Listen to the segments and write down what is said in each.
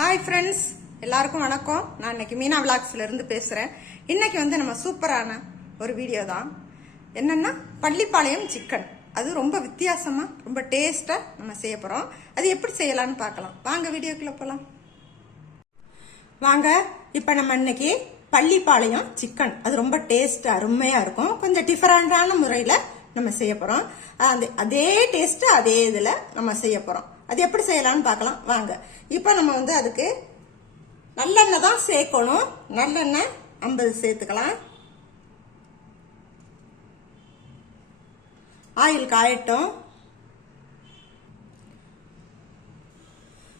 Hi friends எல்லாருக்கும் வணக்கம். நான் இன்னைக்கு மீனா விளாக்ஸ்லேருந்து இருந்து பேசுறேன். இன்னைக்கு வந்து நம்ம சூப்பரான ஒரு வீடியோ தான். என்னென்னா பள்ளிப்பாளையம் சிக்கன் அது ரொம்ப வித்தியாசமாக ரொம்ப டேஸ்ட்டாக நம்ம செய்ய போகிறோம் அது எப்படி செய்யலாம்னு பார்க்கலாம். வாங்க வீடியோக்குள்ளே போகலாம் வாங்க இப்போ நம்ம இன்னைக்கு பள்ளிப்பாளையம் சிக்கன் அது ரொம்ப டேஸ்ட் அருமையாக இருக்கும். கொஞ்சம் டிஃபரெண்டான முறையில் நம்ம செய்ய போறோம். அந்த அதே டேஸ்ட் அதே இதுல நம்ம செய்ய போறோம். அது எப்படி செய்யலாம்னு பார்க்கலாம். வாங்க. இப்போ நம்ம வந்து அதுக்கு நல்லெண்ணெய் தான் சேர்க்கணும். நல்லெண்ணெய் ஐம்பது சேர்த்துக்கலாம். ஆயில் காயட்டும்.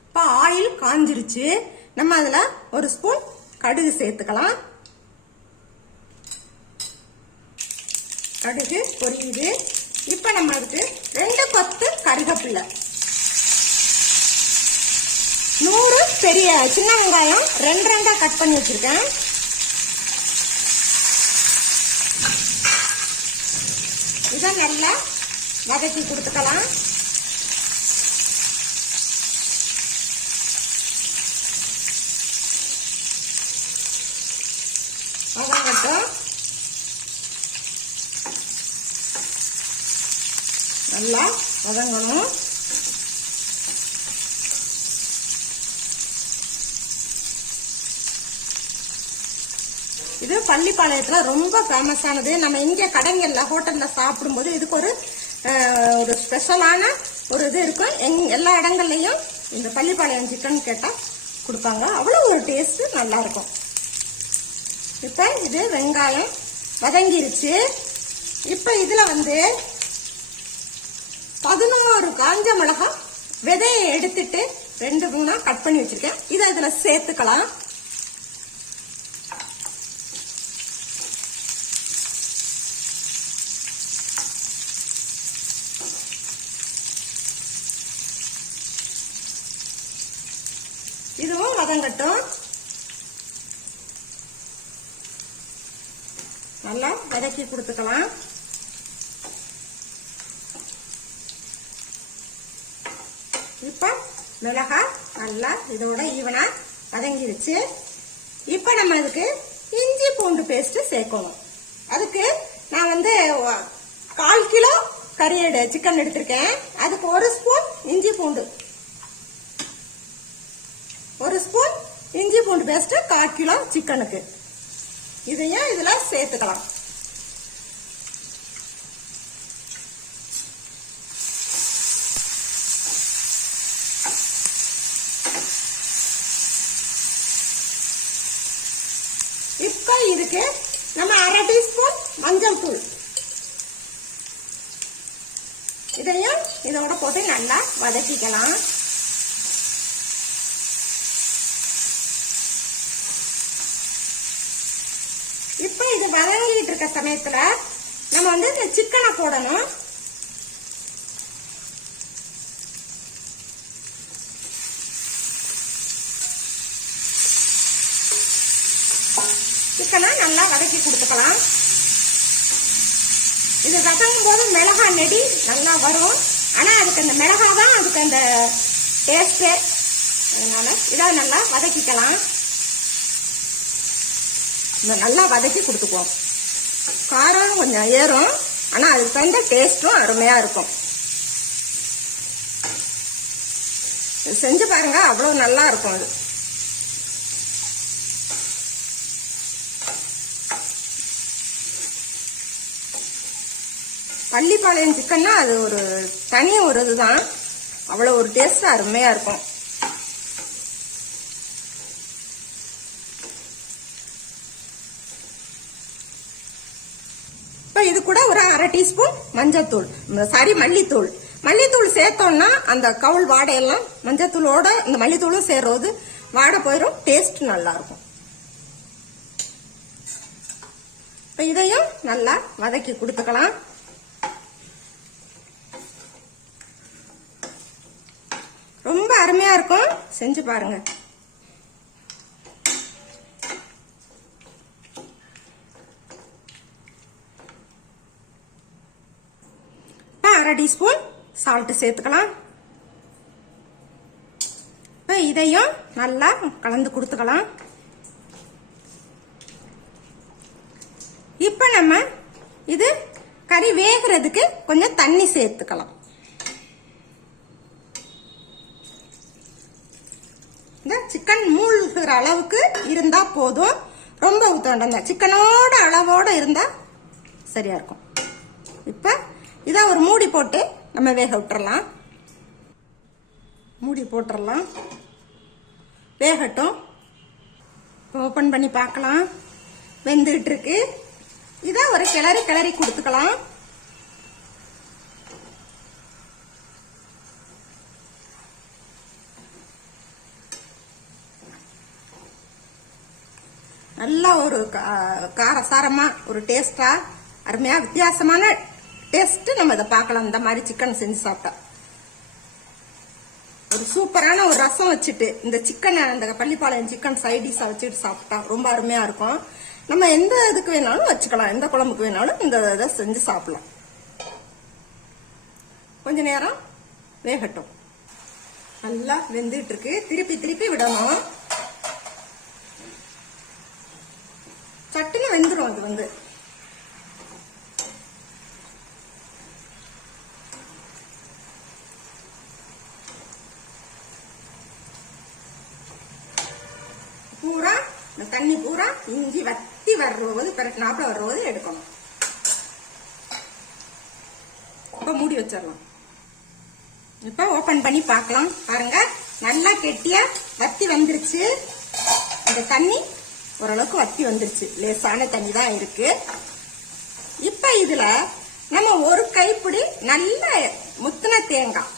இப்போ ஆயில் காஞ்சிருச்சு. நம்ம அதுல ஒரு ஸ்பூன் கடுகு சேர்த்துக்கலாம். கடுகு பொரியுது. இப்போ நம்ம அதுக்கு ரெண்டு கொத்து கருகப்பில்லை. நூறு பெரிய சின்ன வெங்காயம் ரெண்டு ரெண்டா கட் பண்ணி வச்சிருக்கேன். இதை நல்லா வதக்கி கொடுத்துக்கலாம் வதங்கட்டும் நல்லா வதங்கணும். இது பள்ளிப்பாளையத்தில் ரொம்ப ஃபேமஸானது நம்ம இங்கே கடைங்களில் ஹோட்டலில் சாப்பிடும்போது இதுக்கு ஒரு ஒரு ஸ்பெஷலான ஒரு இது இருக்கும் எங் எல்லா இடங்கள்லையும் இந்த பள்ளிப்பாளையம் சிக்கன் கேட்டால் கொடுப்பாங்க. அவ்வளோ ஒரு டேஸ்ட் நல்லாயிருக்கும் இப்போ இது வெங்காயம் வதங்கிருச்சு. இப்போ இதில் வந்து பதினோரு காஞ்ச மிளகா விதையை எடுத்துட்டு ரெண்டு மூணா கட் பண்ணி வச்சிருக்கேன். இதை இதுல சேர்த்துக்கலாம். இதுவும் வதங்கட்டும். நல்லா வதக்கி கொடுத்துக்கலாம். இப்போ மிளகாய் நல்லா இதோட ஈவனாக வதங்கிருச்சு இப்போ நம்ம அதுக்கு இஞ்சி பூண்டு பேஸ்ட்டு சேர்க்கணும். அதுக்கு நான் வந்து கால் கிலோ கறி எடு சிக்கன் எடுத்திருக்கேன். அதுக்கு ஒரு ஸ்பூன் இஞ்சி பூண்டு. ஒரு ஸ்பூன் இஞ்சி பூண்டு பேஸ்ட்டு கால் கிலோ சிக்கனுக்கு இதையும் இதில் சேர்த்துக்கலாம் இப்ப இதுக்கு நம்ம அரை டீஸ்பூன் மஞ்சள் தூள் இதையும் இதோட போட்டு நல்லா வதக்கிக்கலாம். இப்போ இது வதங்கிட்டு இருக்க சமயத்துல நம்ம வந்து இந்த சிக்கனை போடணும். சிக்கனை நல்லா வதக்கி கொடுத்துக்கலாம். இது வதங்கும் போது மிளகா நெடி நல்லா வரும். ஆனால் அதுக்கு அந்த மிளகா தான் அதுக்கு அந்த டேஸ்ட்டு அதனால் இதை நல்லா வதக்கிக்கலாம். இதை நல்லா வதக்கி கொடுத்துக்குவோம். காரம் கொஞ்சம் ஏறும். ஆனால் அதுக்கு தகுந்த டேஸ்ட்டும் அருமையாக இருக்கும். செஞ்சு பாருங்க அவ்வளோ நல்லா இருக்கும் அது. பள்ளிப்பாளையம் சிக்கன்னா அது ஒரு தனி ஒரு இதுதான். அவ்வளோ ஒரு டேஸ்ட் அருமையாக இருக்கும். இப்போ இது கூட ஒரு அரை டீஸ்பூன் மஞ்சத்தூள். சாரி மல்லித்தூள். மல்லித்தூள் சேர்த்தோம்னா அந்த கவுள் வாடையெல்லாம் மஞ்சத்தூளோட இந்த மல்லித்தூளும் சேர்றது வாடை போயிடும் டேஸ்ட் நல்லா இருக்கும் இப்போ இதையும் நல்லா வதக்கி கொடுத்துக்கலாம். அருமையா இருக்கும். செஞ்சு பாருங்க. அரை டீஸ்பூன் சால்ட் சேர்த்துக்கலாம். இப்போ இதையும் நல்லா கலந்து கொடுத்துக்கலாம். இப்போ நம்ம இது கறி வேகிறதுக்கு கொஞ்சம் தண்ணி சேர்த்துக்கலாம். இந்த சிக்கன் மூழ்கிற அளவுக்கு இருந்தால் போதும். ரொம்ப ஊத்த வேண்டாம் சிக்கனோட அளவோட இருந்தால் சரியாக இருக்கும். இப்போ இதை ஒரு மூடி போட்டு நம்ம வேக விட்டுறலாம். மூடி போட்டுறலாம். வேகட்டும். ஓப்பன் பண்ணி பார்க்கலாம். வெந்துகிட்டு இருக்கு. இதை ஒரு கிளறி கிளறி கொடுத்துக்கலாம். நல்லா ஒரு கா- காரசாரமா ஒரு டேஸ்டா அருமையா வித்தியாசமான டேஸ்ட் நம்ம இதை பார்க்கலாம். இந்த மாதிரி சிக்கன் செஞ்சு சாப்பிட்டா. ஒரு சூப்பரான ஒரு ரசம் வச்சுட்டு இந்த சிக்கனை அந்த பள்ளிப்பாளையம் சிக்கன் சைடிஸா வச்சுட்டு சாப்பிட்டா ரொம்ப அருமையா இருக்கும். நம்ம எந்த இதுக்கு வேணாலும் வச்சுக்கலாம். எந்த குழம்புக்கு வேணாலும் இந்த இதை செஞ்சு சாப்பிடலாம். கொஞ்ச நேரம் வேகட்டும். நல்லா வெந்துட்டு இருக்கு. திருப்பி திருப்பி விடணும். சட்டுன்னு வெந்துடும் அது வந்து. பூரா இந்த தண்ணி பூரா இஞ்சி வத்தி வர்றபோது பிறகு நாப்பில் வர்றது எடுக்கணும். இப்ப மூடி வச்சிடலாம். இப்ப ஓபன் பண்ணி பார்க்கலாம். பாருங்க நல்லா கெட்டியா வத்தி வந்துருச்சு. இந்த தண்ணி ஓரளவுக்கு வத்தி வந்துருச்சு. லேசான தண்ணி தான் இருக்கு. இப்ப இதுல நம்ம ஒரு கைப்பிடி நல்ல முத்தின தேங்காய்.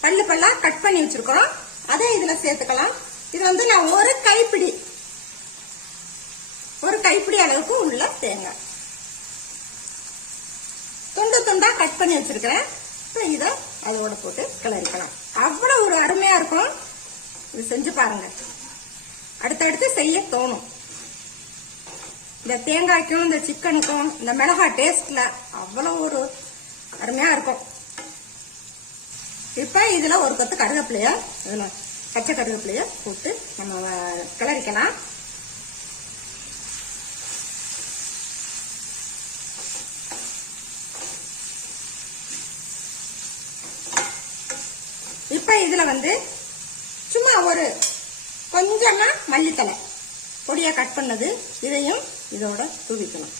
பல்லு பல்லா கட் பண்ணி வச்சிருக்கிறோம். அதை இதுல சேர்த்துக்கலாம். இது வந்து நான் ஒரு கைப்பிடி. ஒரு கைப்பிடி அளவுக்கு உள்ள தேங்காய். துண்டு துண்டா கட் பண்ணி வச்சிருக்கிறேன். இப்போ இதை அதோட போட்டு கிளறிக்கலாம். அவ்வளவு ஒரு அருமையா இருக்கும். இது செஞ்சு பாருங்க. அடுத்தடுத்து செய்ய தோணும். இந்த தேங்காய்க்கும் இந்த சிக்கனுக்கும் இந்த மிளகாய் டேஸ்ட்ல அவ்வளவு ஒரு அருமையா இருக்கும். இப்ப இதுல ஒரு கொத்து கருவேப்பிலைய இதுல பச்சை கருவேப்பிலைய போட்டு நம்ம கிளறிக்கலாம். இப்ப இதுல வந்து சும்மா ஒரு கொஞ்சமா மல்லித்தலை. பொடியை கட் பண்ணது இதையும் இதோட தூவிக்கணும்.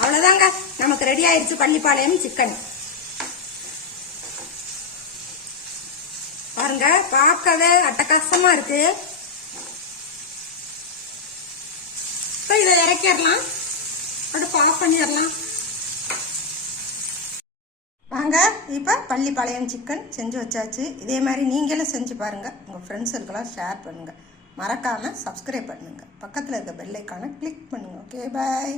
அவ்வளவுதாங்க. நமக்கு ரெடி ஆயிருச்சு பள்ளிப்பாளையம் சிக்கன் பாருங்க பார்க்கவே அட்டகாசமா இருக்கு. இப்ப இதை இறக்கிடலாம். அடுப்பு ஆஃப் பண்ணிடலாம் வாங்க இப்போ பள்ளிப்பாளையம் சிக்கன் செஞ்சு வச்சாச்சு. இதே மாதிரி நீங்களும் செஞ்சு பாருங்கள் உங்கள் ஃப்ரெண்ட்ஸுக்கெல்லாம் ஷேர் பண்ணுங்கள் மறக்காமல் சப்ஸ்கிரைப் பண்ணுங்கள் பக்கத்தில் இருக்க பெல்லைக்கான கிளிக் பண்ணுங்கள் ஓகே பாய்